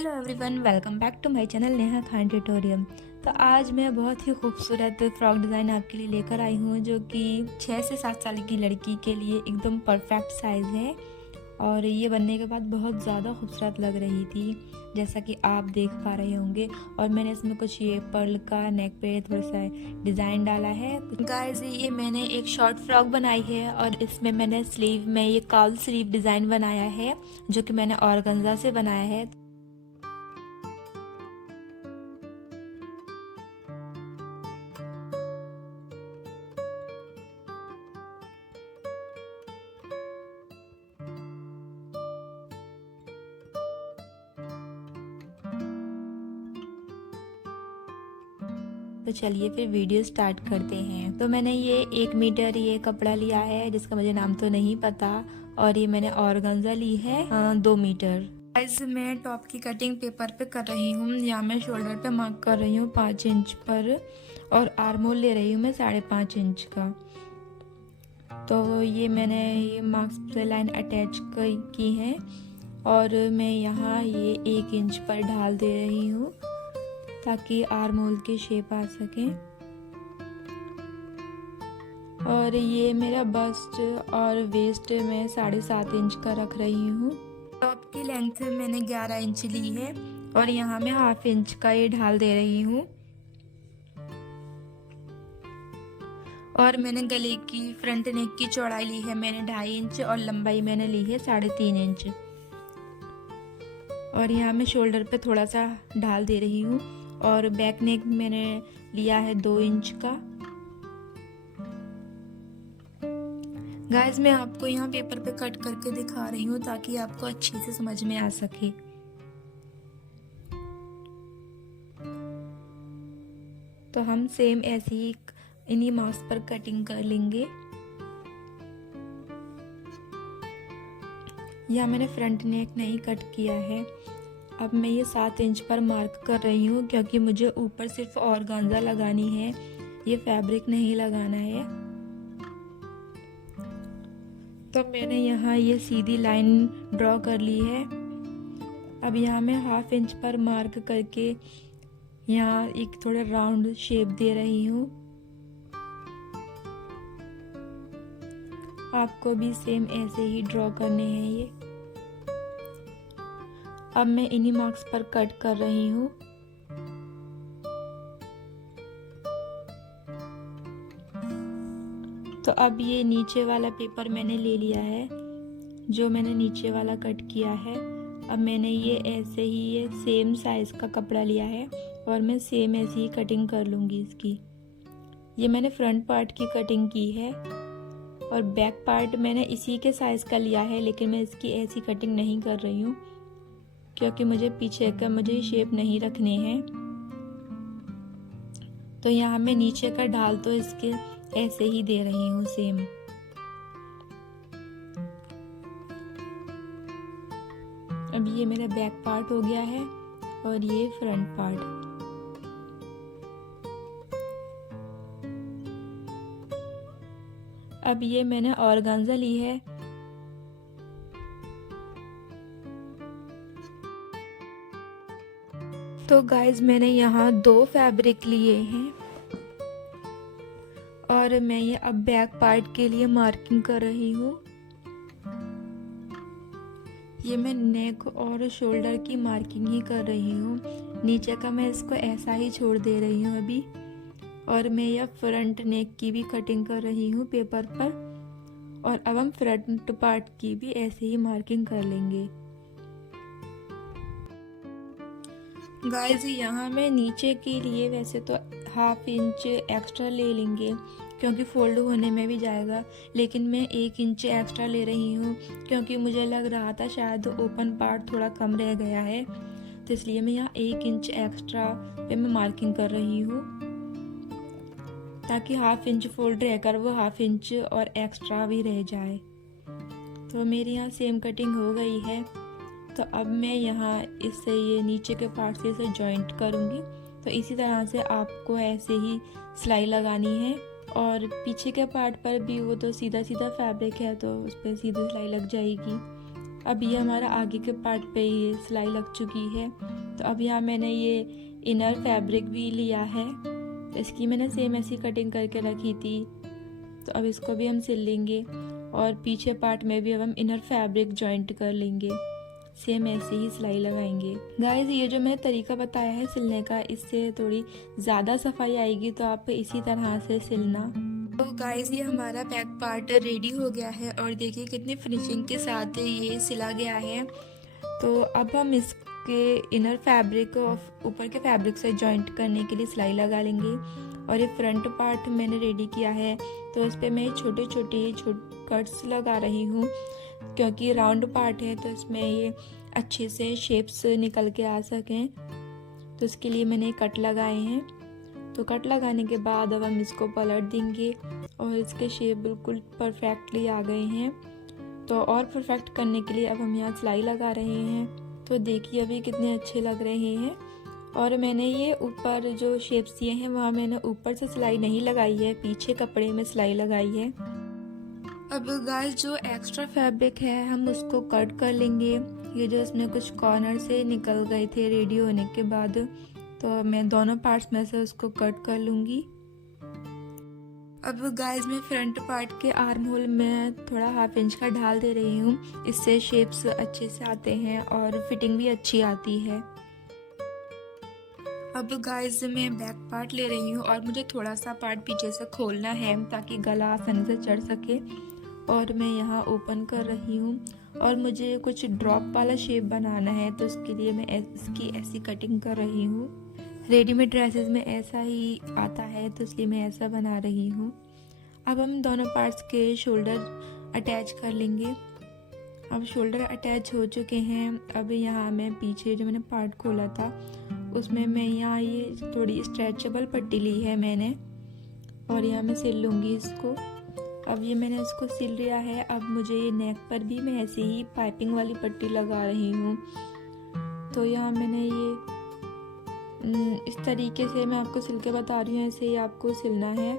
Hello everyone, welcome back to my channel Neha Khan tutorial. तो आज मैं बहुत ही खूबसूरत फ्रॉक डिज़ाइन आपके लिए लेकर आई हूँ जो कि 6 से 7 साल की लड़की के लिए एकदम परफेक्ट साइज़ है। और ये बनने के बाद बहुत ज़्यादा खूबसूरत लग रही थी, जैसा कि आप देख पा रहे होंगे। और मैंने इसमें कुछ ये पर्ल का नेक पे थोड़ा सा डिज़ाइन डाला है। गाइस, ये मैंने एक शॉर्ट फ्रॉक बनाई है और इसमें मैंने स्लीव में ये काउल स्लीव डिज़ाइन बनाया है जो कि मैंने ऑर्गेन्जा से बनाया है। तो चलिए फिर वीडियो स्टार्ट करते हैं। तो मैंने ये 1 मीटर ये कपड़ा लिया है जिसका मुझे नाम तो नहीं पता, और ये मैंने ऑर्गेन्जा ली है 2 मीटर। गाइस, मैं टॉप की कटिंग पेपर पे कर रही हूँ। यहाँ मैं शोल्डर पे मार्क कर रही हूँ 5 इंच पर, और आर्म होल ले रही हूँ मैं 5.5 इंच का। तो ये मैंने ये मार्क्स पे लाइन अटैच की है और मैं यहाँ ये 1 इंच पर ढाल दे रही हूँ ताकि आर्म होल की शेप आ सके। और ये मेरा बस्ट और वेस्ट मैं 7.5 इंच का रख रही हूँ। टॉप की लेंथ मैंने 11 इंच ली है और यहाँ मैं 1/2 इंच का ये ढाल दे रही हूँ। और मैंने गले की फ्रंट नेक की चौड़ाई ली है मैंने 2.5 इंच और लंबाई मैंने ली है 3.5 इंच। और यहाँ मैं शोल्डर पे थोड़ा सा ढाल दे रही हूँ। और बैक नेक मैंने लिया है 2 इंच का। गाइस, मैं आपको यहाँ पेपर पे कट करके दिखा रही हूँ ताकि आपको अच्छे से समझ में आ सके। तो हम सेम ऐसे ही इन्हीं मार्क्स पर कटिंग कर लेंगे। यहाँ मैंने फ्रंट नेक नहीं कट किया है। अब मैं ये 7 इंच पर मार्क कर रही हूँ क्योंकि मुझे ऊपर सिर्फ ऑर्गेन्जा लगानी है, ये फैब्रिक नहीं लगाना है। तो मैंने यहाँ ये सीधी लाइन ड्रॉ कर ली है। अब यहाँ मैं 1/2 इंच पर मार्क करके यहाँ एक थोड़ा राउंड शेप दे रही हूँ। आपको भी सेम ऐसे ही ड्रॉ करने हैं ये। अब मैं इन्हीं मार्क्स पर कट कर रही हूँ। तो अब ये नीचे वाला पेपर मैंने ले लिया है जो मैंने नीचे वाला कट किया है। अब मैंने ये ऐसे ही ये सेम साइज का कपड़ा लिया है और मैं सेम ऐसी ही कटिंग कर लूँगी इसकी। ये मैंने फ्रंट पार्ट की कटिंग की है और बैक पार्ट मैंने इसी के साइज का लिया है, लेकिन मैं इसकी ऐसी कटिंग नहीं कर रही हूँ क्योंकि मुझे पीछे का मुझे शेप नहीं रखने हैं। तो यहाँ मैं नीचे का ढाल तो इसके ऐसे ही दे रही हूँ सेम। अब ये मेरा बैक पार्ट हो गया है और ये फ्रंट पार्ट। अब ये मैंने ऑर्गेन्जा ली है। तो गाइज, मैंने यहाँ 2 फैब्रिक लिए हैं और मैं ये अब बैक पार्ट के लिए मार्किंग कर रही हूँ। ये मैं नेक और शोल्डर की मार्किंग ही कर रही हूँ, नीचे का मैं इसको ऐसा ही छोड़ दे रही हूँ अभी। और मैं यह फ्रंट नेक की भी कटिंग कर रही हूँ पेपर पर। और अब हम फ्रंट पार्ट की भी ऐसे ही मार्किंग कर लेंगे। गाइस, यहाँ मैं नीचे के लिए वैसे तो 1/2 इंच एक्स्ट्रा ले लेंगे क्योंकि फोल्ड होने में भी जाएगा, लेकिन मैं 1 इंच एक्स्ट्रा ले रही हूँ क्योंकि मुझे लग रहा था शायद ओपन पार्ट थोड़ा कम रह गया है, तो इसलिए मैं यहाँ 1 इंच एक्स्ट्रा पे मैं मार्किंग कर रही हूँ ताकि 1/2 इंच फोल्ड रहकर वो 1/2 इंच और एक्स्ट्रा भी रह जाए। तो मेरी यहाँ सेम कटिंग हो गई है। तो अब मैं यहाँ इससे ये नीचे के पार्ट से इसे जॉइंट करूँगी। तो इसी तरह से आपको ऐसे ही सिलाई लगानी है। और पीछे के पार्ट पर भी वो तो सीधा सीधा फैब्रिक है तो उस पर सीधी सिलाई लग जाएगी। अब ये हमारा आगे के पार्ट पे ये सिलाई लग चुकी है। तो अब यहाँ मैंने ये इनर फैब्रिक भी लिया है, तो इसकी मैंने सेम ऐसी कटिंग करके रखी थी। तो अब इसको भी हम सिल लेंगे और पीछे पार्ट में भी अब हम इनर फैब्रिक जॉइंट कर लेंगे, सेम ऐसे ही सिलाई लगाएंगे। गाइस ये जो मैंने तरीका बताया है सिलने का, इससे थोड़ी ज़्यादा सफाई आएगी, तो आप इसी तरह से सिलना। तो गाइस ये हमारा बैक पार्ट रेडी हो गया है और देखिए कितनी फिनिशिंग के साथ ये सिला गया है। तो अब हम इसके इनर फैब्रिक को ऊपर के फैब्रिक से जॉइंट करने के लिए सिलाई लगा लेंगे। और ये फ्रंट पार्ट मैंने रेडी किया है, तो इस पर मैं छोटे छोटे कट्स लगा रही हूँ, क्योंकि राउंड पार्ट है तो इसमें ये अच्छे से शेप्स निकल के आ सकें। तो इसके लिए मैंने कट लगाए हैं। तो कट लगाने के बाद अब हम इसको पलट देंगे और इसके शेप बिल्कुल परफेक्टली आ गए हैं। तो और परफेक्ट करने के लिए अब हम यहाँ सिलाई लगा रहे हैं। तो देखिए अभी कितने अच्छे लग रहे हैं। और मैंने ये ऊपर जो शेप्स दिए हैं वहाँ मैंने ऊपर से सिलाई नहीं लगाई है, पीछे कपड़े में सिलाई लगाई है। अब गाइस जो एक्स्ट्रा फैब्रिक है हम उसको कट कर लेंगे। ये जो इसमें कुछ कॉर्नर से निकल गए थे रेडी होने के बाद, तो मैं दोनों पार्ट्स में से उसको कट कर लूँगी। अब गाइस मैं फ्रंट पार्ट के आर्म होल में थोड़ा 1/2 इंच का ढाल दे रही हूँ, इससे शेप्स अच्छे से आते हैं और फिटिंग भी अच्छी आती है। अब गाइस मैं बैक पार्ट ले रही हूँ और मुझे थोड़ा सा पार्ट पीछे से खोलना है ताकि गला आसानी से चढ़ सके। और मैं यहाँ ओपन कर रही हूँ और मुझे कुछ ड्रॉप वाला शेप बनाना है, तो उसके लिए मैं इसकी ऐसी कटिंग कर रही हूँ। रेडीमेड ड्रेसेस में ऐसा ही आता है, तो इसलिए मैं ऐसा बना रही हूँ। अब हम दोनों पार्ट्स के शोल्डर अटैच कर लेंगे। अब शोल्डर अटैच हो चुके हैं। अब यहाँ मैं पीछे जो मैंने पार्ट खोला था उसमें मैं यहाँ ये थोड़ी स्ट्रेचेबल पट्टी ली है मैंने, और यहाँ मैं सिल लूँगी इसको। अब ये मैंने इसको सिल लिया है। अब मुझे ये नेक पर भी मैं ऐसे ही पाइपिंग वाली पट्टी लगा रही हूँ। तो यहाँ मैंने ये इस तरीके से मैं आपको सिल के बता रही हूँ, ऐसे ही आपको सिलना है।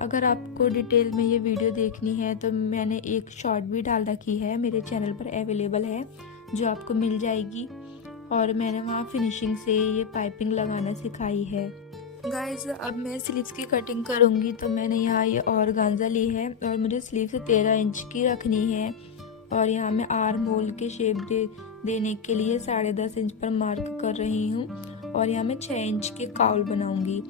अगर आपको डिटेल में ये वीडियो देखनी है तो मैंने एक शॉर्ट भी डाल रखी है, मेरे चैनल पर अवेलेबल है, जो आपको मिल जाएगी। और मैंने वहाँ फिनिशिंग से ये पाइपिंग लगाना सिखाई है। गाइस अब मैं स्लीव्स की कटिंग करूँगी, तो मैंने यहाँ ये ऑर्गेन्जा ली है और मुझे स्लीव्स 13 इंच की रखनी है। और यहाँ मैं आर्म होल के शेप देने के लिए 10.5 इंच पर मार्क कर रही हूँ और यहाँ मैं 6 इंच के काउल बनाऊँगी।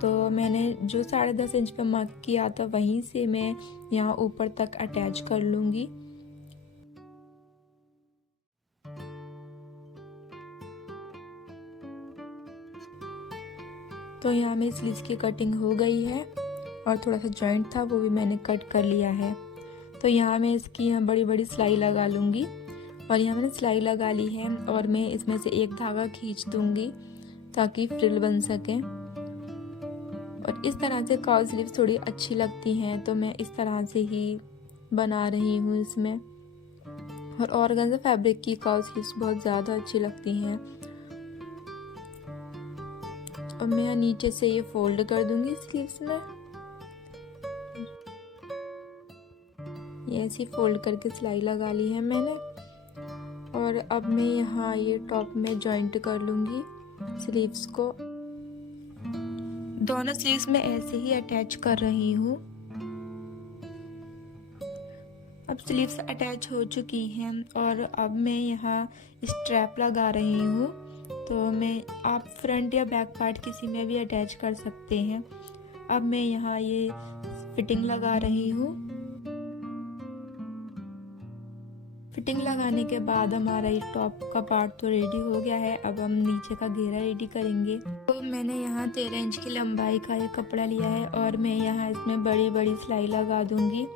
तो मैंने जो 10.5 इंच पर मार्क किया था वहीं से मैं यहाँ ऊपर तक अटैच कर लूँगी। तो यहाँ मेरी स्लीव्स की कटिंग हो गई है और थोड़ा सा जॉइंट था वो भी मैंने कट कर लिया है। तो यहाँ मैं इसकी यहाँ बड़ी बड़ी सिलाई लगा लूँगी और यहाँ मैंने सिलाई लगा ली है और मैं इसमें से एक धागा खींच दूँगी ताकि फ्रिल बन सके। और इस तरह से काउ स्लीव्स थोड़ी अच्छी लगती हैं, तो मैं इस तरह से ही बना रही हूँ इसमें। और ऑर्गेन्जा फैब्रिक की काउ स्लीव्स बहुत ज़्यादा अच्छी लगती हैं। अब मैं यहाँ नीचे से ये फोल्ड कर दूंगी स्लीव्स में, ये ऐसी फोल्ड करके सिलाई लगा ली है मैंने। और अब मैं यहाँ ये टॉप में जॉइंट कर लूँगी स्लीव्स को। दोनों स्लीव्स में ऐसे ही अटैच कर रही हूँ। अब स्लीव्स अटैच हो चुकी हैं और अब मैं यहाँ स्ट्रैप लगा रही हूँ। तो मैं आप फ्रंट या बैक पार्ट किसी में भी अटैच कर सकते हैं। अब मैं यहाँ ये फिटिंग लगा रही हूँ। फिटिंग लगाने के बाद हमारा ये टॉप का पार्ट तो रेडी हो गया है। अब हम नीचे का घेरा रेडी करेंगे। तो मैंने यहाँ 13 इंच की लंबाई का ये कपड़ा लिया है और मैं यहाँ इसमें बड़ी बड़ी सिलाई लगा दूंगी।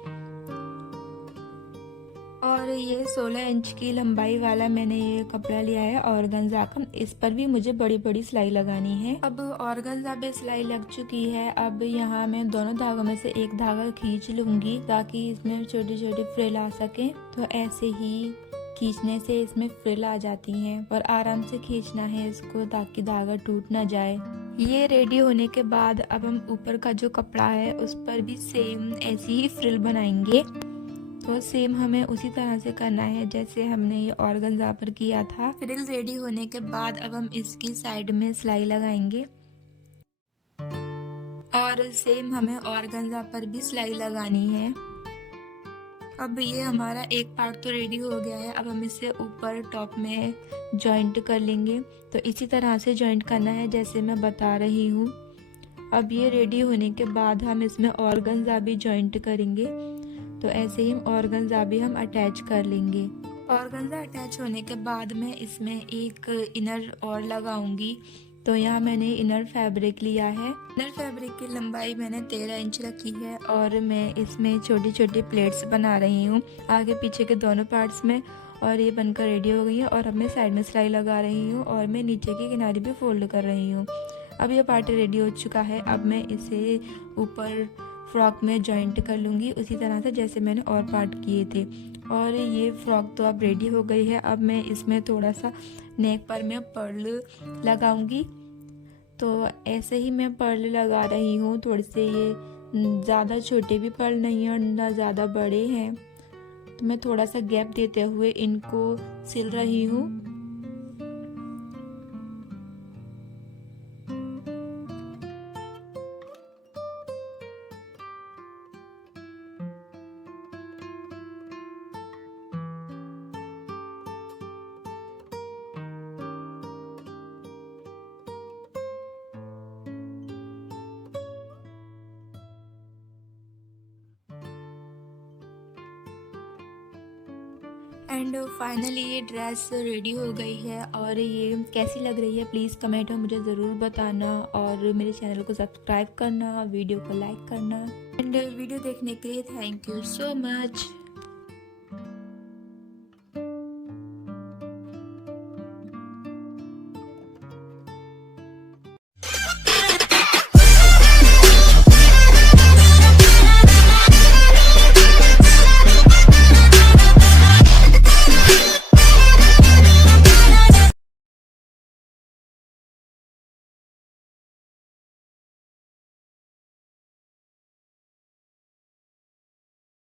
और ये 16 इंच की लंबाई वाला मैंने ये कपड़ा लिया है ऑर्गेन्जा का, इस पर भी मुझे बड़ी बड़ी सिलाई लगानी है। अब ऑर्गेन्जा पे सिलाई लग चुकी है। अब यहाँ मैं दोनों धागों में से एक धागा खींच लूँगी ताकि इसमें छोटी छोटी फ्रिल आ सके। तो ऐसे ही खींचने से इसमें फ्रिल आ जाती हैं और आराम से खींचना है इसको ताकि धागा टूट ना जाए। ये रेडी होने के बाद अब हम ऊपर का जो कपड़ा है उस पर भी सेम ऐसी ही फ्रिल बनाएंगे। तो सेम हमें उसी तरह से करना है जैसे हमने ये ऑर्गेन्जा पर किया था। फ्रिल रेडी होने के बाद अब हम इसकी साइड में सिलाई लगाएंगे और सेम हमें ऑर्गेन्जा पर भी सिलाई लगानी है। अब ये हमारा एक पार्ट तो रेडी हो गया है। अब हम इसे ऊपर टॉप में जॉइंट कर लेंगे। तो इसी तरह से जॉइंट करना है जैसे मैं बता रही हूँ। अब ये रेडी होने के बाद हम इसमें ऑर्गेन्जा भी जॉइंट करेंगे। तो ऐसे ही ऑर्गेन्जा भी हम अटैच कर लेंगे। ऑर्गेन्जा अटैच होने के बाद मैं इसमें एक इनर और लगाऊंगी। तो यहाँ मैंने इनर फैब्रिक लिया है। इनर फैब्रिक की लंबाई मैंने 13 इंच रखी है और मैं इसमें छोटी छोटी प्लेट्स बना रही हूँ आगे पीछे के दोनों पार्ट्स में। और ये बनकर रेडी हो गई है और अब मैं साइड में सिलाई लगा रही हूँ और मैं नीचे की किनारे भी फोल्ड कर रही हूँ। अब ये पार्ट रेडी हो चुका है। अब मैं इसे ऊपर फ्रॉक में जॉइंट कर लूँगी उसी तरह से जैसे मैंने और पार्ट किए थे। और ये फ्रॉक तो अब रेडी हो गई है। अब मैं इसमें थोड़ा सा नेक पर मैं पर्ल लगाऊंगी। तो ऐसे ही मैं पर्ल लगा रही हूँ। थोड़े से ये ज़्यादा छोटे भी पर्ल नहीं हैं और ना ज़्यादा बड़े हैं। तो मैं थोड़ा सा गैप देते हुए इनको सिल रही हूँ। एंड फाइनली ये ड्रेस रेडी हो गई है। और ये कैसी लग रही है प्लीज़ कमेंट में मुझे ज़रूर बताना और मेरे चैनल को सब्सक्राइब करना, वीडियो को लाइक करना। एंड वीडियो देखने के लिए थैंक यू सो मच।